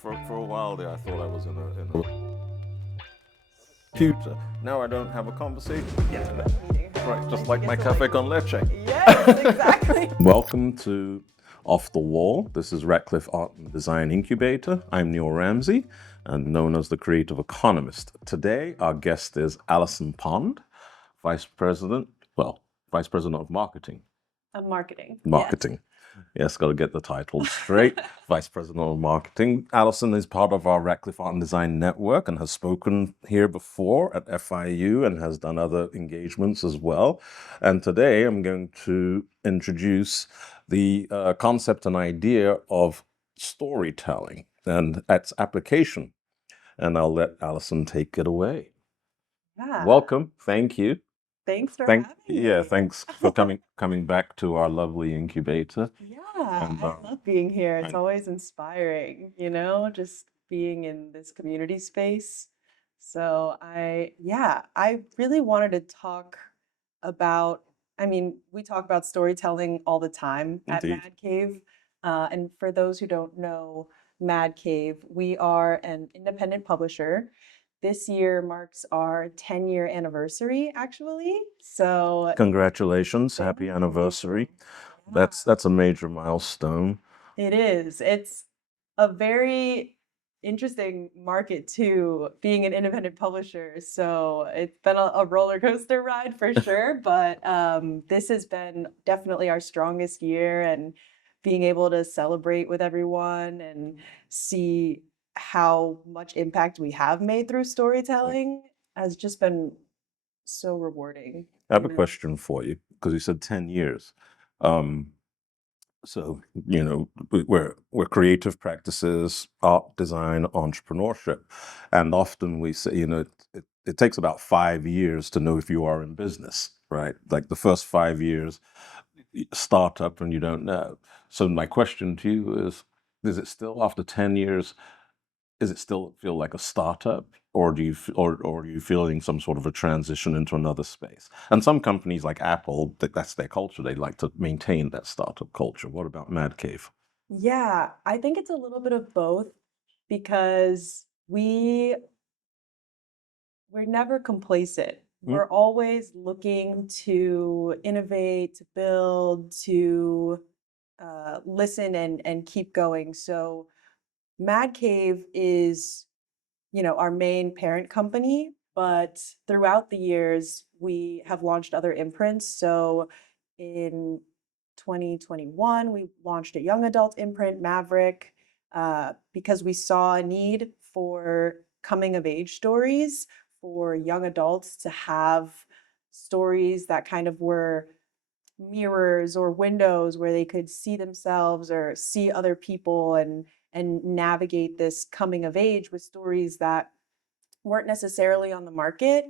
For a while there, I thought I was in a computer. Now I don't have a conversation. Yeah. Meeting her. Right, just And like she my gets to, cafe con leche. Yes, exactly. Welcome to Off the Wall. This is Ratcliffe Art and Design Incubator. I'm Neil Ramsay, and known as the Creative Economist. Today, our guest is Allison Pond, Vice President of Marketing. Marketing. Marketing. Yes, got to get the titles straight. Vice President of Marketing. Allison is part of our Ratcliffe Art and Design Network and has spoken here before at FIU and has done other engagements as well. And today I'm going to introduce the concept and idea of storytelling and its application. And I'll let Allison take it away. Yeah. Welcome. Thank you. Thanks for having me. Thanks for coming back to our lovely incubator. Yeah, And I love being here. It's and- always inspiring, just being in this community space. So I really wanted to talk about, we talk about storytelling all the time at Indeed. Mad Cave. And for those who don't know Mad Cave, we are an independent publisher. This year marks our 10-year anniversary, actually. So Congratulations, happy thank anniversary. you. That's a major milestone. It is. It's a very interesting market too, being an independent publisher. So it's been a roller coaster ride for sure, but this has been definitely our strongest year, and being able to celebrate with everyone and see how much impact we have made through storytelling has just been so rewarding. I have a question for you because you said 10 years. So, we're creative practices, art, design, entrepreneurship. And often we say, it takes about 5 years to know if you are in business, right? Like the first 5 years, startup and you don't know. So my question to you is it still after 10 years, is it still feel like a startup, or are you feeling some sort of a transition into another space? And some companies like Apple, that's their culture. They like to maintain that startup culture. What about Mad Cave? Yeah, I think it's a little bit of both because we're never complacent. We're always looking to innovate, to build, to listen and keep going. So Mad Cave is, our main parent company, but throughout the years, we have launched other imprints. So in 2021, we launched a young adult imprint, Maverick, because we saw a need for coming of age stories for young adults to have stories that kind of were mirrors or windows where they could see themselves or see other people and navigate this coming of age with stories that weren't necessarily on the market,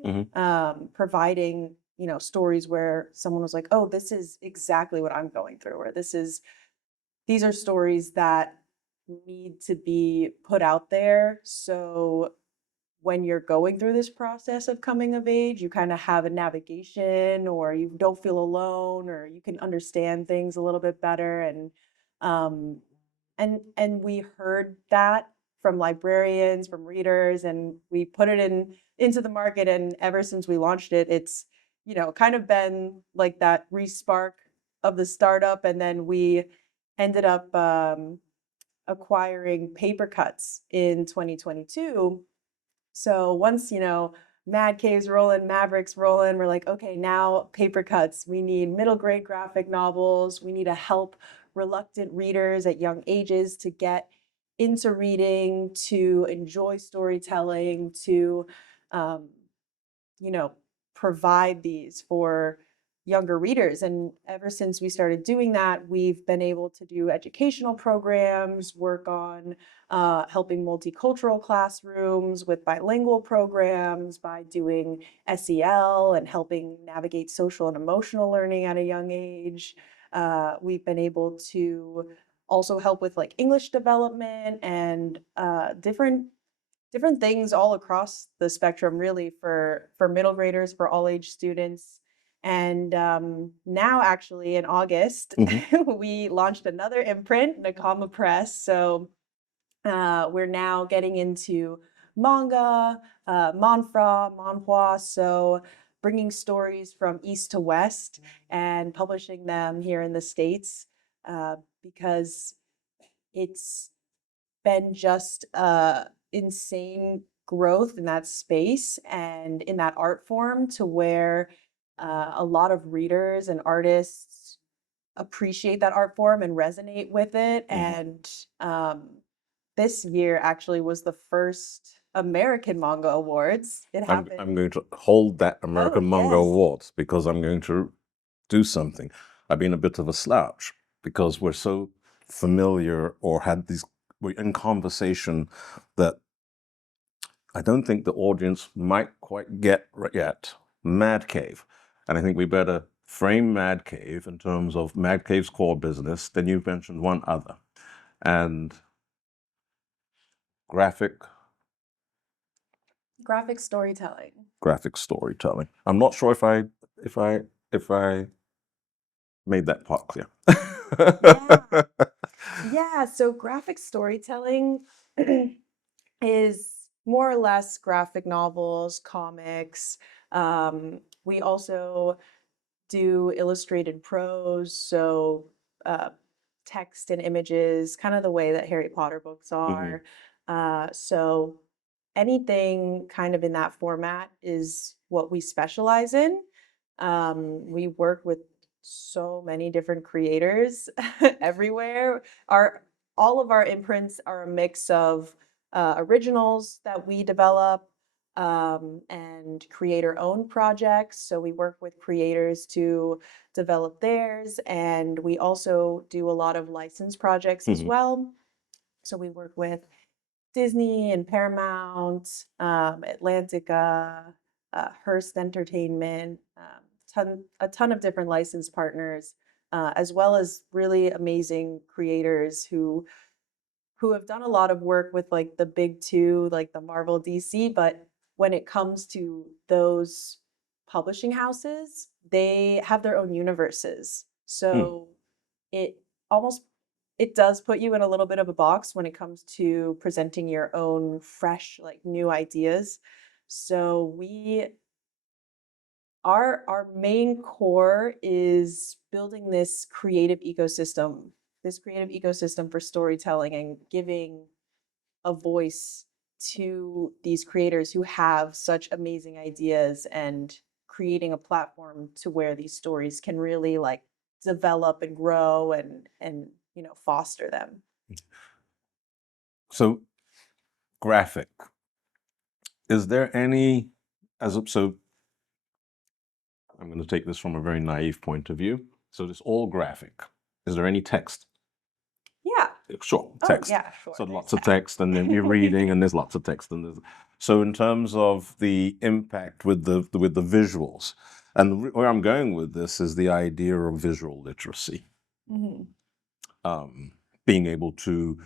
providing stories where someone was like, oh, this is exactly what I'm going through, or these are stories that need to be put out there. So when you're going through this process of coming of age, you kind of have a navigation, or you don't feel alone, or you can understand things a little bit better. Um, and we heard that from librarians, from readers, and we put it into the market. And ever since we launched it, it's kind of been like that re-spark of the startup. And then we ended up acquiring Paper Cuts in 2022. So once, Mad Cave's rolling, Maverick's rolling, we're like, okay, now Paper Cuts. We need middle grade graphic novels. We need to help reluctant readers at young ages to get into reading, to enjoy storytelling, to, um, you know, provide these for younger readers. And ever since we started doing that, we've been able to do educational programs, work on helping multicultural classrooms with bilingual programs by doing SEL and helping navigate social and emotional learning at a young age. We've been able to also help with like English development and different things all across the spectrum, really, for middle graders, for all age students. And now, actually, in August, we launched another imprint, Nakama Press. So We're now getting into manga, manhwa, so bringing stories from east to west and publishing them here in the States, because it's been just insane growth in that space and in that art form to where a lot of readers and artists appreciate that art form and resonate with it. And this year actually was the first American Manga Awards. It happened. I'm going to hold that Oh, American Manga yes. Awards because I'm going to do something. I've been a bit of a slouch because we're so familiar or we're in conversation that I don't think the audience might quite get yet Mad Cave. And I think we better frame Mad Cave in terms of Mad Cave's core business. Then you mentioned one other, and graphic Storytelling. graphic storytelling. I'm not sure if I made that part clear. Yeah. Yeah, so graphic storytelling is more or less graphic novels, comics. We also do illustrated prose, so text and images, kind of the way that Harry Potter books are. So anything kind of in that format is what we specialize in. We work with so many different creators everywhere. All of our imprints are a mix of originals that we develop, and creator-owned projects. So we work with creators to develop theirs, and we also do a lot of licensed projects as well. So we work with Disney and Paramount, Atlantica, Hearst Entertainment, a ton of different licensed partners, as well as really amazing creators who have done a lot of work with like the big two, like the Marvel DC, but when it comes to those publishing houses, they have their own universes. So it almost it does put you in a little bit of a box when it comes to presenting your own fresh, like new ideas. So our main core is building this creative ecosystem for storytelling and giving a voice to these creators who have such amazing ideas and creating a platform to where these stories can really like develop and grow and foster them. So graphic. Is there any so I'm going to take this from a very naive point of view. So it's all graphic. Is there any text? Yeah. Sure, Oh, text. yeah, sure. So There's lots of text, and then you're reading, and there's lots of text, so in terms of the impact with the visuals, and where I'm going with this is the idea of visual literacy, Mhm. being able to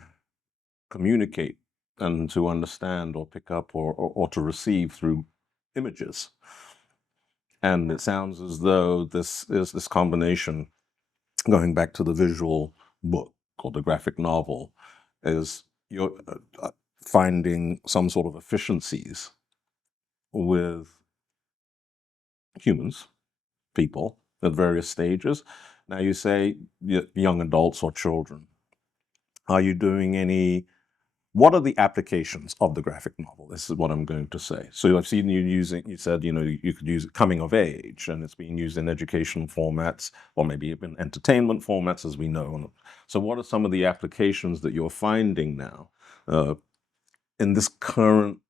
communicate and to understand or pick up or to receive through images. And it sounds as though this is this combination, going back to the visual book or the graphic novel, is you're finding some sort of efficiencies with humans, people at various stages. Now, you say young adults or children. Are you doing any? What are the applications of the graphic novel? This is what I'm going to say. So I've seen you using, you said, you could use it coming of age, and it's being used in educational formats, or maybe even entertainment formats, as we know. So what are some of the applications that you're finding now in this current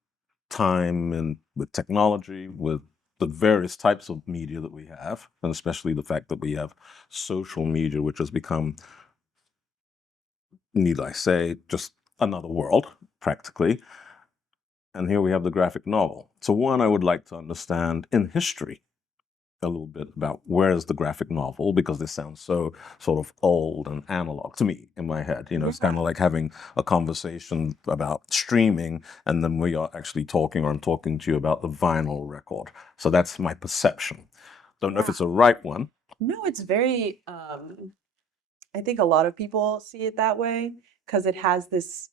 time, and with technology, with the various types of media that we have, and especially the fact that we have social media, which has become, need I say, just another world, practically. And here we have the graphic novel. So one, I would like to understand in history a little bit about where is the graphic novel, because this sounds so sort of old and analog to me in my head. It's kind of like having a conversation about streaming, and then we are actually talking, or I'm talking to you about the vinyl record. So that's my perception. Don't know if it's a right one. No, it's very I think a lot of people see it that way because it has this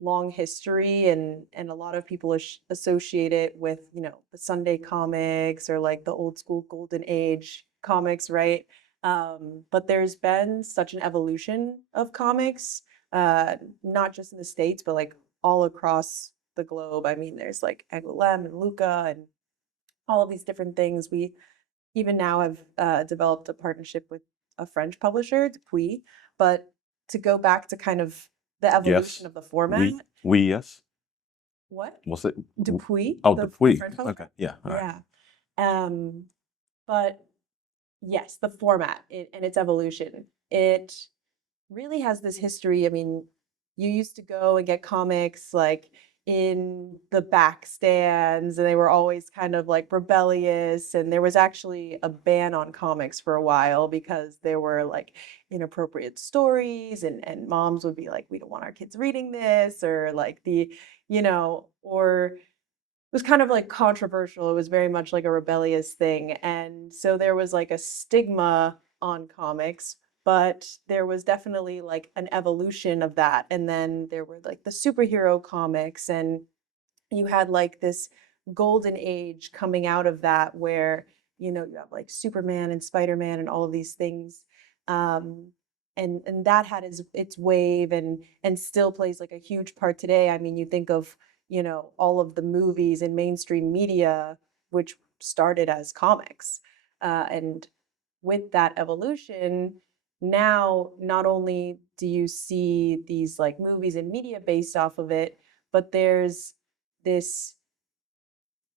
long history, and a lot of people associate it with, the Sunday comics or like the old school golden age comics, right? But there's been such an evolution of comics, not just in the States, but like all across the globe. I mean, there's like Angoulême and Luca and all of these different things. We even now have developed a partnership with a French publisher, Dupuis. But to go back to kind of the evolution Yes. of the format, Yes. what? Was it? Dupuis, Oh, the Dupuis. French Okay. publisher? Yeah. All right. Yeah. Um, but yes, the format and its evolution. It really has this history. I mean, you used to go and get comics like in the back stands, and they were always kind of like rebellious. And there was actually a ban on comics for a while because there were like inappropriate stories, and moms would be like, we don't want our kids reading this, or like or it was kind of like controversial. It was very much like a rebellious thing. And so there was like a stigma on comics, but there was definitely like an evolution of that. And then there were like the superhero comics, and you had like this golden age coming out of that where, you have like Superman and Spider-Man and all of these things. Um, and that had its wave, and still plays like a huge part today. I mean, you think of, all of the movies in mainstream media, which started as comics. And with that evolution, now not only do you see these like movies and media based off of it, but there's this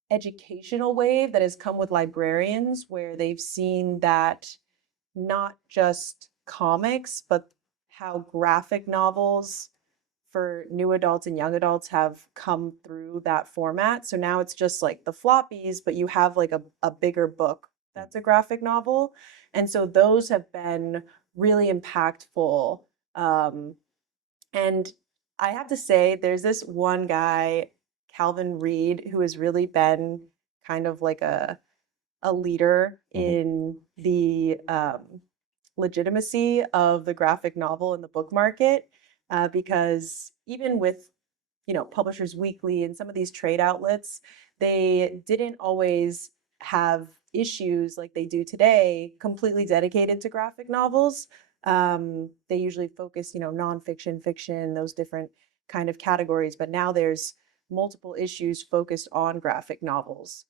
educational wave that has come with librarians where they've seen that not just comics, but how graphic novels for new adults and young adults have come through that format. So now it's just like the floppies, but you have like a bigger book that's a graphic novel. And so those have been really impactful. Um, and I have to say, there's this one guy, Calvin Reed, who has really been kind of like a leader Mhm. in the legitimacy of the graphic novel in the book market, because even with Publishers Weekly and some of these trade outlets, they didn't always have issues like they do today completely dedicated to graphic novels. They usually focus, nonfiction, fiction, those different kind of categories. But now there's multiple issues focused on graphic novels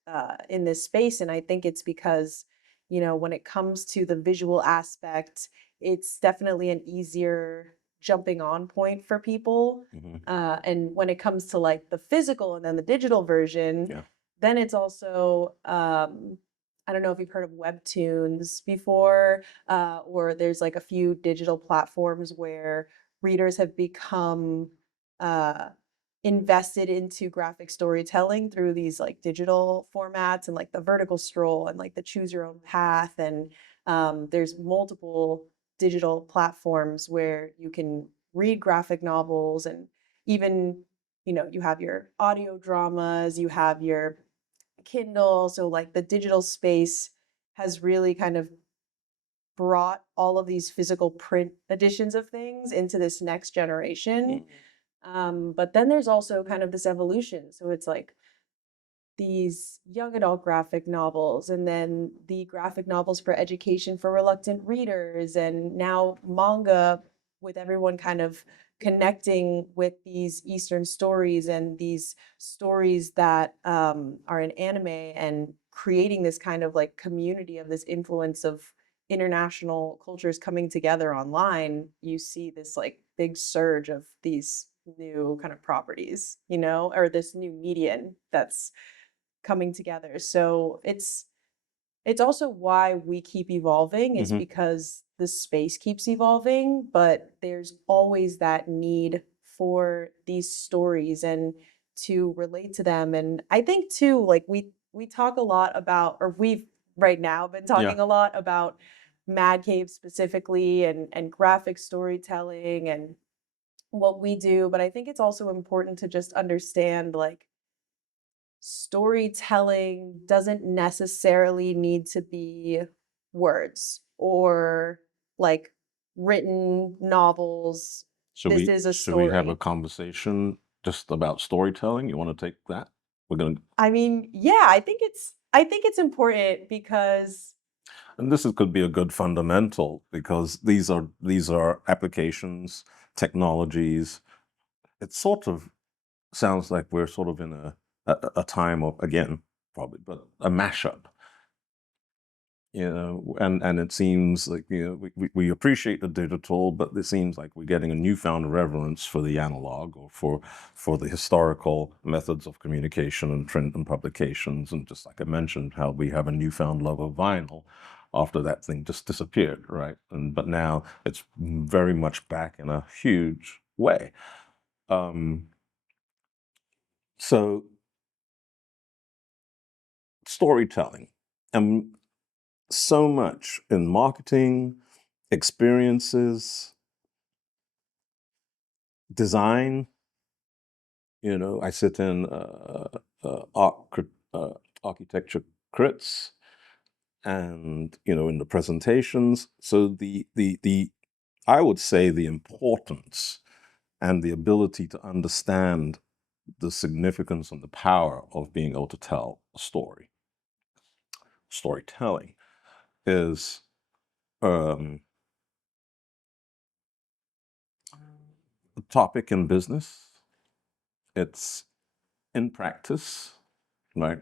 in this space. And I think it's because, when it comes to the visual aspect, it's definitely an easier jumping on point for people. Mhm. And when it comes to like the physical and then the digital version, Yeah. then it's also, I don't know if you've heard of webtoons before, or there's like a few digital platforms where readers have become uh, invested into graphic storytelling through these like digital formats, and like the vertical scroll and like the choose your own path. And there's multiple digital platforms where you can read graphic novels, and even, you have your audio dramas, you have your Kindle. So like the digital space has really kind of brought all of these physical print editions of things into this next generation. But then there's also kind of this evolution. So it's like these young adult graphic novels, and then the graphic novels for education for reluctant readers, and now manga, with everyone kind of connecting with these Eastern stories and these stories that are in anime, and creating this kind of like community of this influence of international cultures coming together online. You see this like big surge of these new kind of properties, or this new median that's coming together. So it's also why we keep evolving. It's Mhm. because the space keeps evolving, but there's always that need for these stories and to relate to them. And I think too, like we talk a lot about, or we've right now been Yeah. talking a lot about Mad Cave specifically, and graphic storytelling and what we do. But I think it's also important to just understand like storytelling doesn't necessarily need to be words or like written novels. Should This we is a should we have a story. conversation just about storytelling? You want to take that? We're going to, I mean, yeah, I think it's important because and could be a good fundamental because these are applications, technologies. It sort of sounds like we're sort of in a time of, again, probably, but a mashup. And it seems like, we appreciate the digital, but it seems like we're getting a newfound reverence for the analog, or for the historical methods of communication and print and publications. And just like I mentioned, how we have a newfound love of vinyl after that thing just disappeared, right? But now it's very much back in a huge way. Um, so storytelling, and so much in marketing, experiences, design. I sit in architecture crits, and in the presentations. So the I would say the importance and the ability to understand the significance and the power of being able to tell a story. Storytelling is um, a topic in business. It's in practice, right?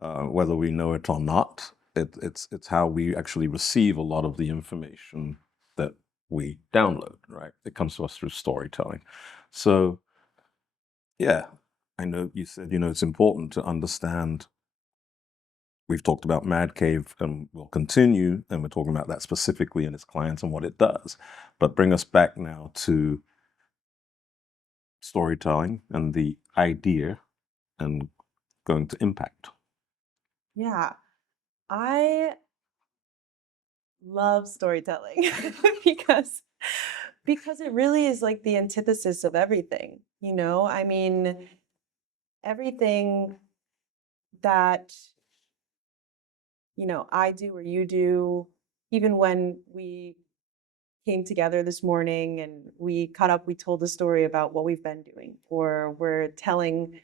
Whether we know it or not, it's how we actually receive a lot of the information that we download, right? It comes to us through storytelling. So, yeah, I know you said, it's important to understand. We've talked about Mad Cave, and we'll continue, and we're talking about that specifically in its clients and what it does. But bring us back now to storytelling and the idea, and going to impact. yeah, I love storytelling because because it really is like the antithesis of everything, you know? I mean, everything that, I do or you do, even when we came together this morning and we caught up, we told a story about what we've been doing, or we're telling,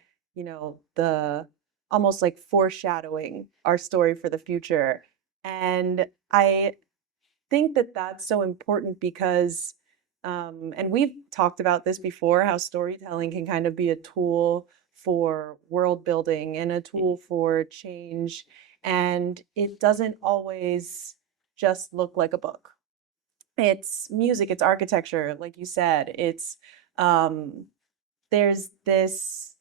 the almost like foreshadowing our story for the future. And I think that that's so important because, and we've talked about this before, how storytelling can kind of be a tool for world building and a tool for change. And it doesn't always just look like a book. It's music, it's architecture, like you said. It's um, there's this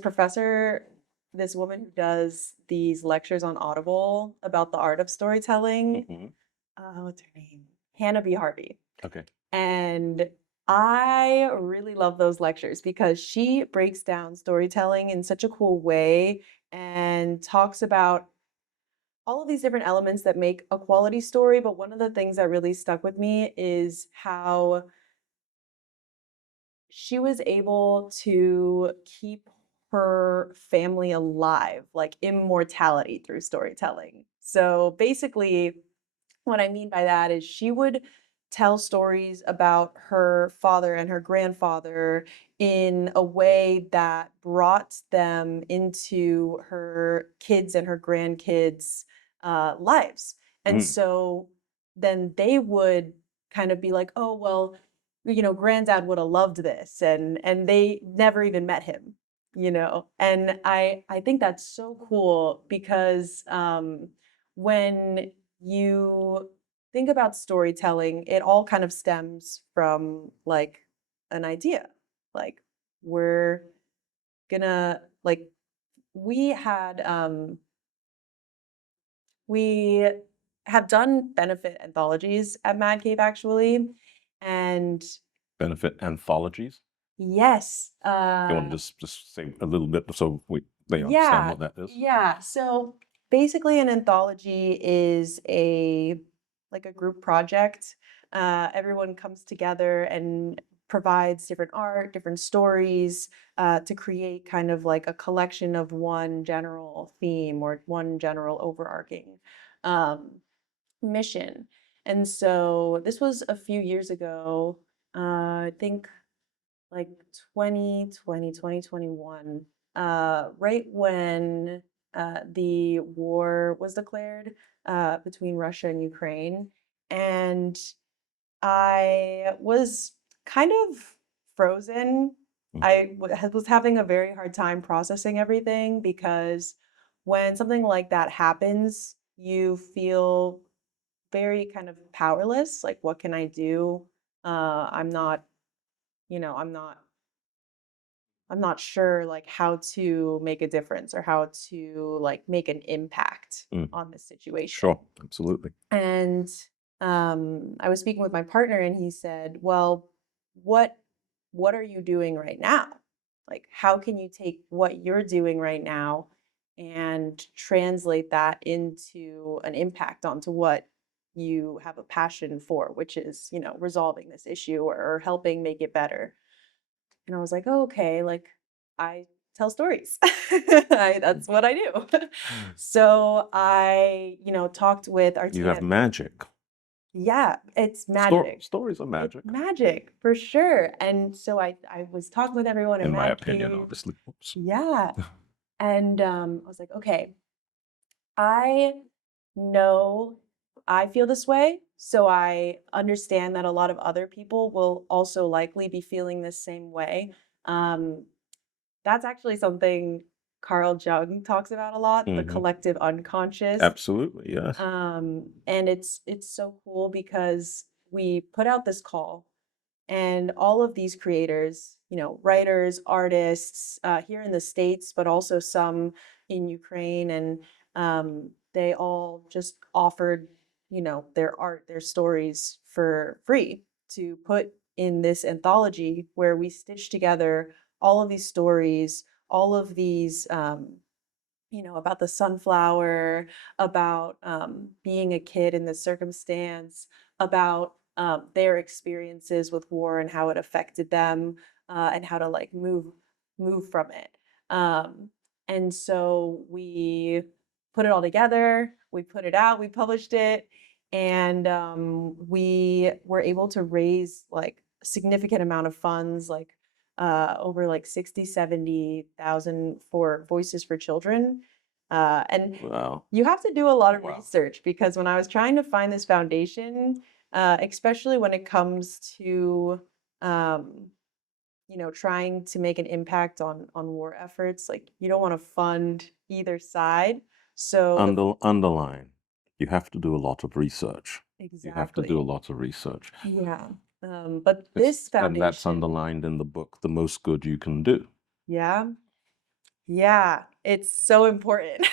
professor, this woman who does these lectures on Audible about the art of storytelling. Hmm. What's her name? Hannah B. Harvey. Okay. And I really love those lectures because she breaks down storytelling in such a cool way and talks about all of these different elements that make a quality story. But one of the things that really stuck with me is how she was able to keep her family alive, like immortality through storytelling. So basically, what I mean by that is she would tell stories about her father and her grandfather in a way that brought them into her kids and her grandkids' lives. And Mm. so then they would kind of be like, oh, well, granddad would have loved this. And they never even met him, And I think that's so cool because when you think about storytelling, it all kind of stems from like an idea. Like we're gonna like we had we have done benefit anthologies at Mad Cave actually. And Benefit anthologies. yes, You want to just say a little bit so they understand yeah, what that is? yeah. So basically, an anthology is a group project. Everyone comes together and provides different art, different stories to create kind of like a collection of one general theme or one general overarching um, mission. And so this was a few years ago. I think like 2020, 2021, right when the war was declared between Russia and Ukraine. And I was kind of frozen. Mm. Was having a very hard time processing everything because when something like that happens, you feel very kind of powerless. Like, what can I do? I'm not, you know, I'm not sure like how to make a difference or how to like make an impact Mm. on this situation. Sure, absolutely. And I was speaking with my partner, and he said, "Well, what what are you doing right now? Like, how can you take what you're doing right now and translate that into an impact onto what you have a passion for, which is, resolving this issue or helping make it better?" And I was like, "Oh, okay, like I tell stories. That's what I do." So I, talked with our You have team. magic. Yeah, it's magic. Stories are It's magic, magic for sure. And so I was talking with everyone in and my Mad opinion, Cave. obviously. Oops. Yeah. And I was like, okay, I know I feel this way. So I understand that a lot of other people will also likely be feeling the same way. Um, that's actually something Carl Jung talks about a lot, the Hmm. collective unconscious. Absolutely, yes. And it's so cool because we put out this call, and all of these creators, writers, artists, here in the States, but also some in Ukraine, and they all just offered, their art, their stories for free to put in this anthology where we stitch together all of these stories, all of these about the sunflower, about being a kid in this circumstance, about their experiences with war and how it affected them, and how to like move from it. Um, and so we put it all together. We put it out. We published it, and we were able to raise like a significant amount of funds, like over like 60, 70,000 for Voices for Children. And Wow. you have to do a lot of Wow. research because when I was trying to find this foundation, especially when it comes to, um, trying to make an impact on war efforts, like you don't want to fund either side. So Underline, you have to do a lot of research. You have to do a exactly, lot of research. yeah. But this And that's foundation, underlined in the book, The Most Good You Can Do. yeah. Yeah, it's so important.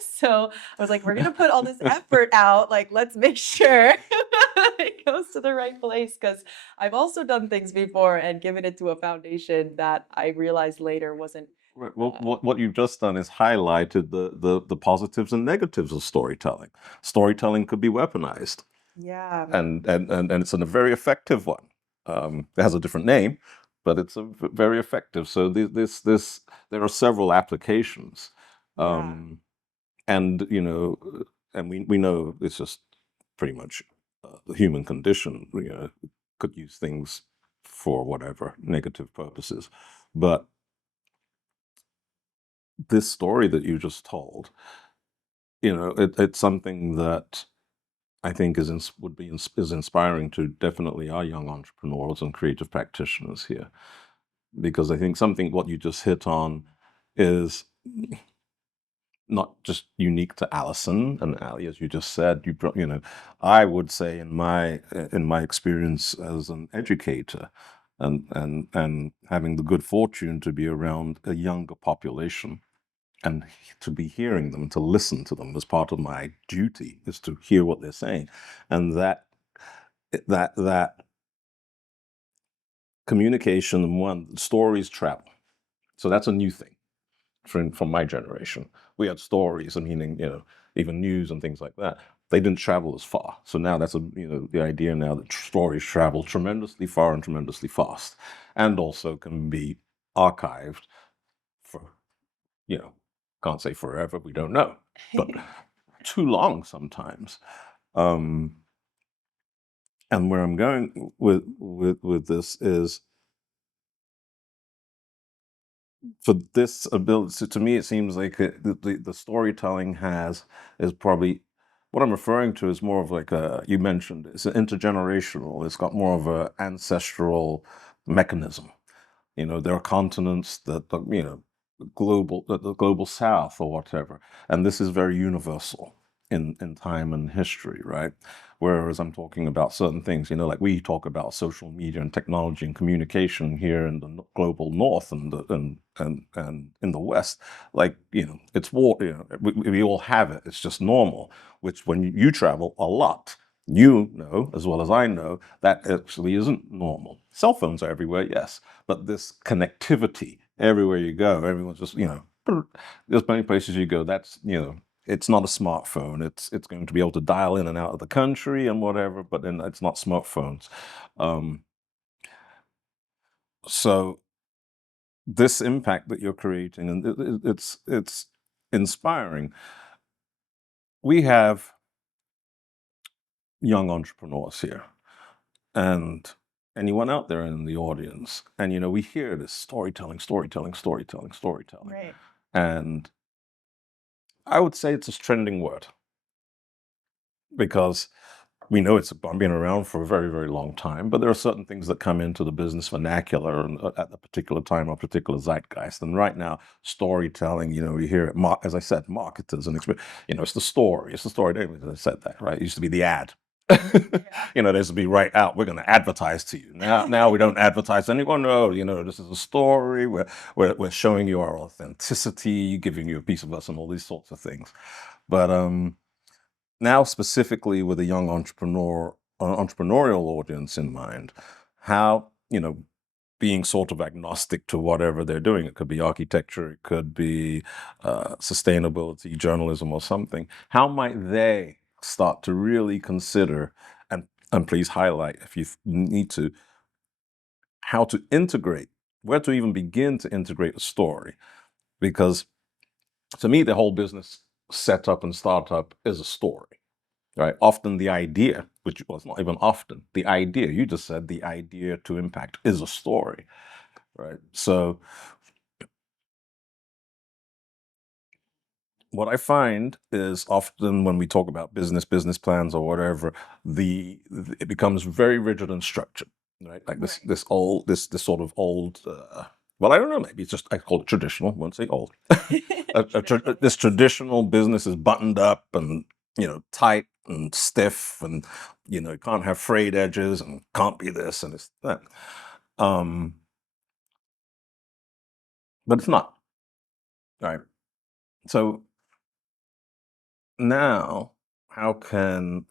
So I was like, we're gonna put all this effort out. Like, let's make sure it goes to the right place. Because I've also done things before and given it to a foundation that I realized later wasn't. Right. Well, what you've just done is highlighted the positives and negatives of storytelling. Storytelling could be weaponized, Yeah, and it's a very effective one. It has a different name, but it's very effective. So there are several applications, yeah, and and we know it's just pretty much the human condition. Could use things for whatever negative purposes, but this story that you just told, it's something that I think is inspiring to definitely our young entrepreneurs and creative practitioners here, because I think what you just hit on is not just unique to Allison and Ali, as you just said. I would say in my experience as an educator, and having the good fortune to be around a younger population, and to be hearing them, to listen to them as part of my duty, is to hear what they're saying, and that communication. One, stories travel, so that's a new thing from my generation. We had stories, meaning even news and things like that. They didn't travel as far. So now that's the idea now that stories travel tremendously far and tremendously fast, and also can be archived for can't say forever, we don't know, but too long sometimes. Um, and where I'm going with this is for this ability, so to me, it seems like the storytelling is probably what I'm referring to is more of like you mentioned, it's an intergenerational. It's got more of a ancestral mechanism. There are continents the global South or whatever, and this is very universal in time and history, right? Whereas I'm talking about certain things, like we talk about social media and technology and communication here in the global North and in the West, like it's war. We all have it. It's just normal. Which when you travel a lot, as well as I know, that actually isn't normal. Cell phones are everywhere, yes, but this connectivity everywhere you go, everyone's just, there's many places you go, it's not a smartphone. It's going to be able to dial in and out of the country and whatever, but then it's not smartphones. Um, so this impact that you're creating, and it's inspiring. We have young entrepreneurs here, and anyone out there in the audience, and we hear this storytelling, storytelling, storytelling, storytelling, Right. and I would say it's a trending word because we know it's been around for a very, very long time, but there are certain things that come into the business vernacular at a particular time or particular zeitgeist. And right now, storytelling, we hear it, as I said, marketers and it's the story. It's the story. They said that, right? It used to be the ad. There used to be right out. We're going to advertise to you. Now we don't advertise to anyone. No, this is a story. We're showing you our authenticity, giving you a piece of us, and all these sorts of things. But now specifically with a young entrepreneurial audience in mind, how being sort of agnostic to whatever they're doing, it could be architecture, it could be sustainability, journalism, or something, how might they start to really consider, and please highlight if you need to, how to integrate, where to even begin to integrate a story? Because to me, the whole business setup and startup is a story. Right. Often the idea, which was not even often, the idea, you just said the idea to impact is a story. Right. So what I find is often when we talk about business plans or whatever, it becomes very rigid and structured. Right. Like this sort of old, well, I don't know, maybe it's just, I call it traditional, I won't say old. This traditional business is buttoned up and tight and stiff, and you can't have frayed edges and can't be this and it's that. But it's not, right? So now, how can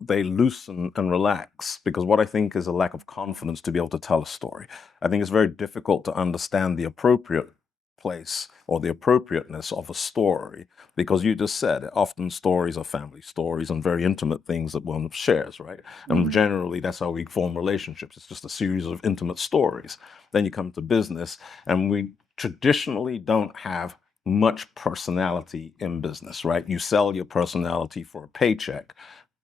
they loosen and relax? Because what I think is a lack of confidence to be able to tell a story. I think it's very difficult to understand the appropriate place or the appropriateness of a story, because you just said often stories are family stories and very intimate things that one shares, right? And generally that's how we form relationships. It's just a series of intimate stories. Then you come to business, and we traditionally don't have much personality in business, right? You sell your personality for a paycheck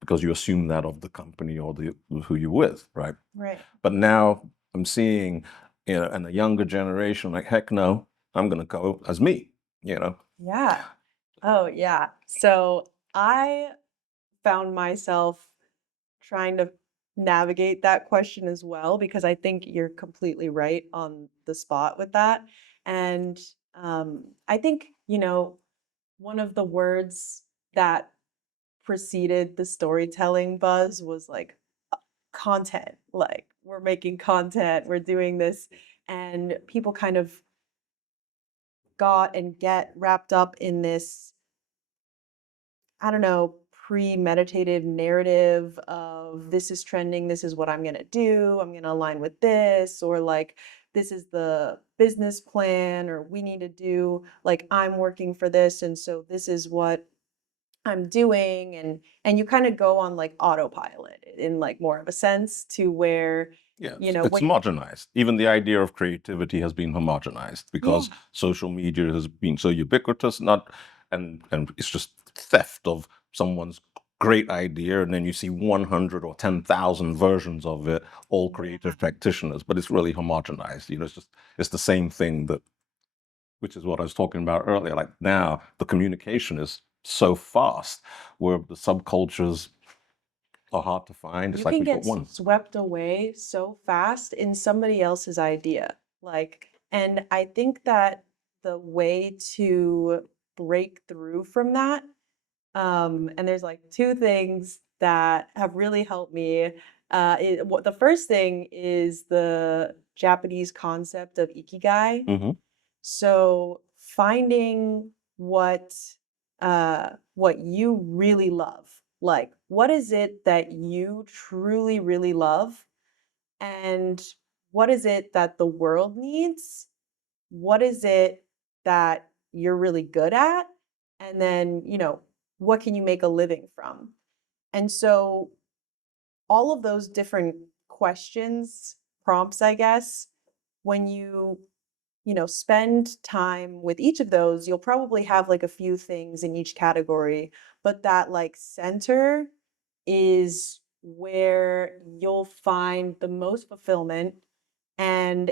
because you assume that of the company or who you're with, right? Right. But now I'm seeing, in a younger generation, like, heck no, I'm going to go as me, Yeah. Oh, yeah. So I found myself trying to navigate that question as well, because I think you're completely right on the spot with that. And I think, one of the words that preceded the storytelling buzz was like content. Like, we're making content, we're doing this. And people kind of got and get wrapped up in this, I don't know, premeditated narrative of this is trending, this is what I'm going to do, I'm going to align with this, or like this is the business plan, or we need to do, like, I'm working for this, and so this is what I'm doing. And you kind of go on like autopilot in like more of a sense, to where Yeah, it's when homogenized. Even the idea of creativity has been homogenized because yeah, social media has been so ubiquitous, and it's just theft of someone's great idea, and then you see 100 or 10,000 versions of it, all creative practitioners, but it's really homogenized. It's the same thing that which is what I was talking about earlier. Like now, the communication is so fast, where the subcultures are hard to find. It's You like can we've got get one. swept away so fast in somebody else's idea. Like, and I think that the way to break through from that, and there's like two things that have really helped me. What the first thing is the Japanese concept of ikigai. Hmm. So finding what you really love. Like, what is it that you truly, really love? And what is it that the world needs? What is it that you're really good at? And then, what can you make a living from? And so all of those different questions, prompts, I guess, when you spend time with each of those, you'll probably have like a few things in each category, but that like center is where you'll find the most fulfillment and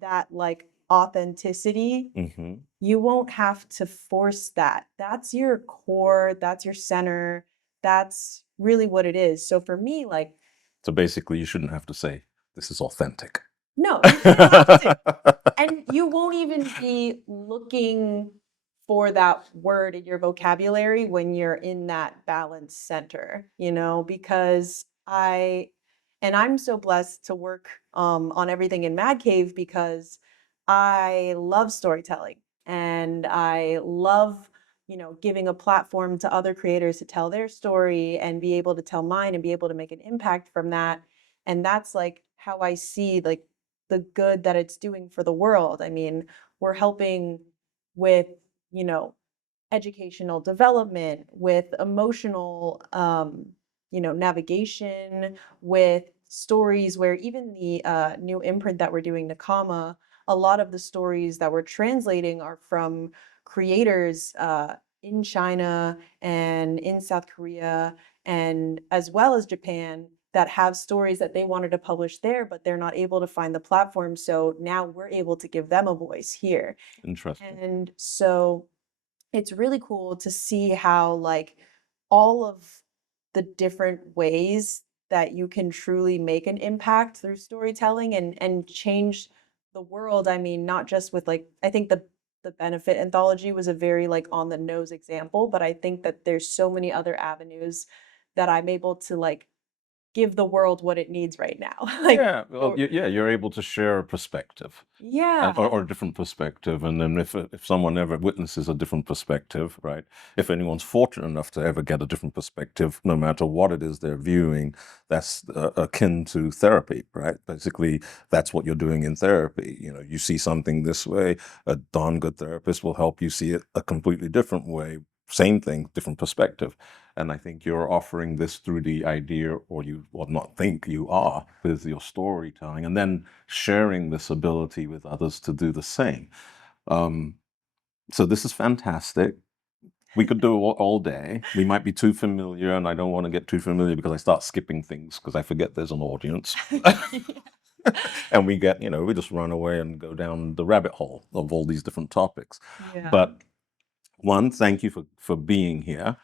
that like authenticity. Hmm. You won't have to force that. That's your core, that's your center, that's really what it is. So for me, like, So basically, you shouldn't have to say this is authentic. no, you shouldn't have to. And you won't even be looking for that word in your vocabulary when you're in that balance center, because I'm so blessed to work on everything in Mad Cave because I love storytelling and I love, giving a platform to other creators to tell their story and be able to tell mine and be able to make an impact from that. And that's like how I see like the good that it's doing for the world. I mean, we're helping with, you know, educational development, with emotional, navigation, with stories where even the new imprint that we're doing, Nakama, a lot of the stories that we're translating are from creators in China and in South Korea, and as well as Japan that have stories that they wanted to publish there, but they're not able to find the platform. So now we're able to give them a voice here. Interesting. And so it's really cool to see how like all of the different ways that you can truly make an impact through storytelling and change the world. I mean, not just with like I think the benefit anthology was a very like on the nose example, but I think that there's so many other avenues that I'm able to like give the world what it needs right now. Like Yeah, well, yeah, you're able to share a perspective, yeah. or a different perspective, and then if someone ever witnesses a different perspective, right? If anyone's fortunate enough to ever get a different perspective, no matter what it is they're viewing, that's akin to therapy, right? Basically, that's what you're doing in therapy. You see something this way, a darn good therapist will help you see it a completely different way. Same thing, different perspective. And I think you're offering this through the idea, or you, well, not think you are, with your storytelling, and then sharing this ability with others to do the same. Um, so this is fantastic. We could do it all day. We might be too familiar, and I don't want to get too familiar because I start skipping things because I forget there's an audience. And we get, we just run away and go down the rabbit hole of all these different topics. Yeah. But one, thank you for being here.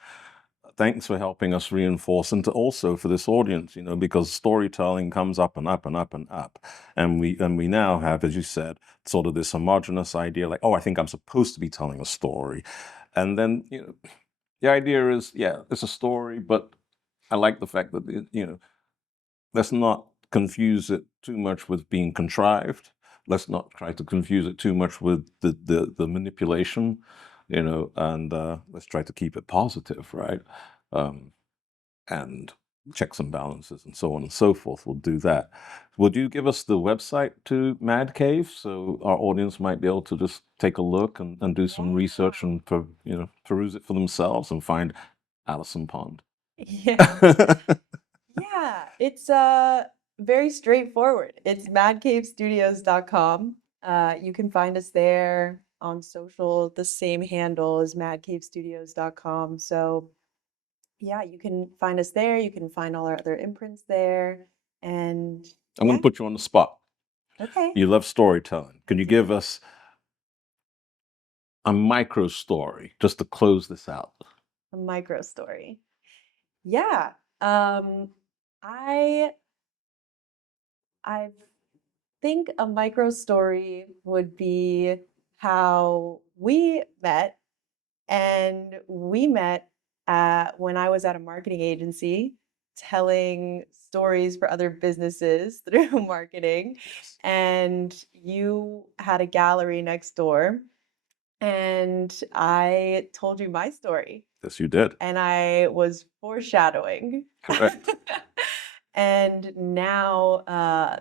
Thanks for helping us reinforce, and to also for this audience, because storytelling comes up and up and up and up. And we now have, as you said, sort of this homogenous idea like, oh, I think I'm supposed to be telling a story. And then, the idea is, yeah, it's a story, but I like the fact that, let's not confuse it too much with being contrived. Let's not try to confuse it too much with the manipulation, and let's try to keep it positive, right? Um, and checks and balances and so on and so forth. We'll do that. Would you give us the website to Mad Cave so our audience might be able to just take a look and do some research and peruse it for themselves and find Allison Pond? Yeah. Yeah, it's very straightforward. It's madcavestudios.com. You can find us there on social, the same handle as madcavestudios.com. So yeah, you can find us there. You can find all our other imprints there. And I'm going yeah, to put you on the spot. okay. You love storytelling. Can you give us a micro story just to close this out. A micro story. Yeah. I I think a micro story would be how we met, and we met when I was at a marketing agency telling stories for other businesses through marketing, Yes. and you had a gallery next door, and I told you my story, Yes, you did. and I was foreshadowing. Correct. And now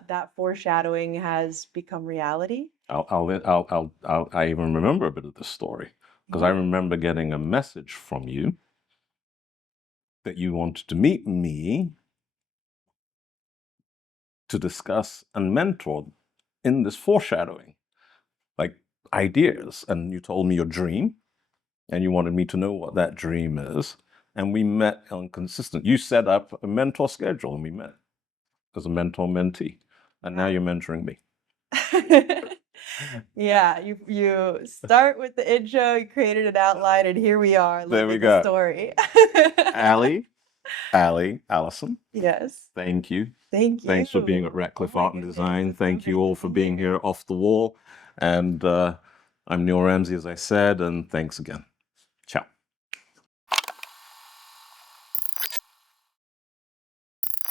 that foreshadowing has become reality. I even remember a bit of the story because I Yeah. remember getting a message from you that you wanted to meet me to discuss and mentor in this foreshadowing, like ideas. And you told me your dream and you wanted me to know what that dream is. And we met on consistent. You set up a mentor schedule and we met as a mentor-mentee. And now Yeah. you're mentoring me. Yeah, you start with the intro, you created an outline, and here we are There we living the go. story. Allison, Yes. thank you. Thank Thanks for you. being at Oh Ratcliffe my Art and goodness. Design. It's so Thank you great to all for be being here. here off the wall. And I'm Neil Ramsay, as I said, and thanks again.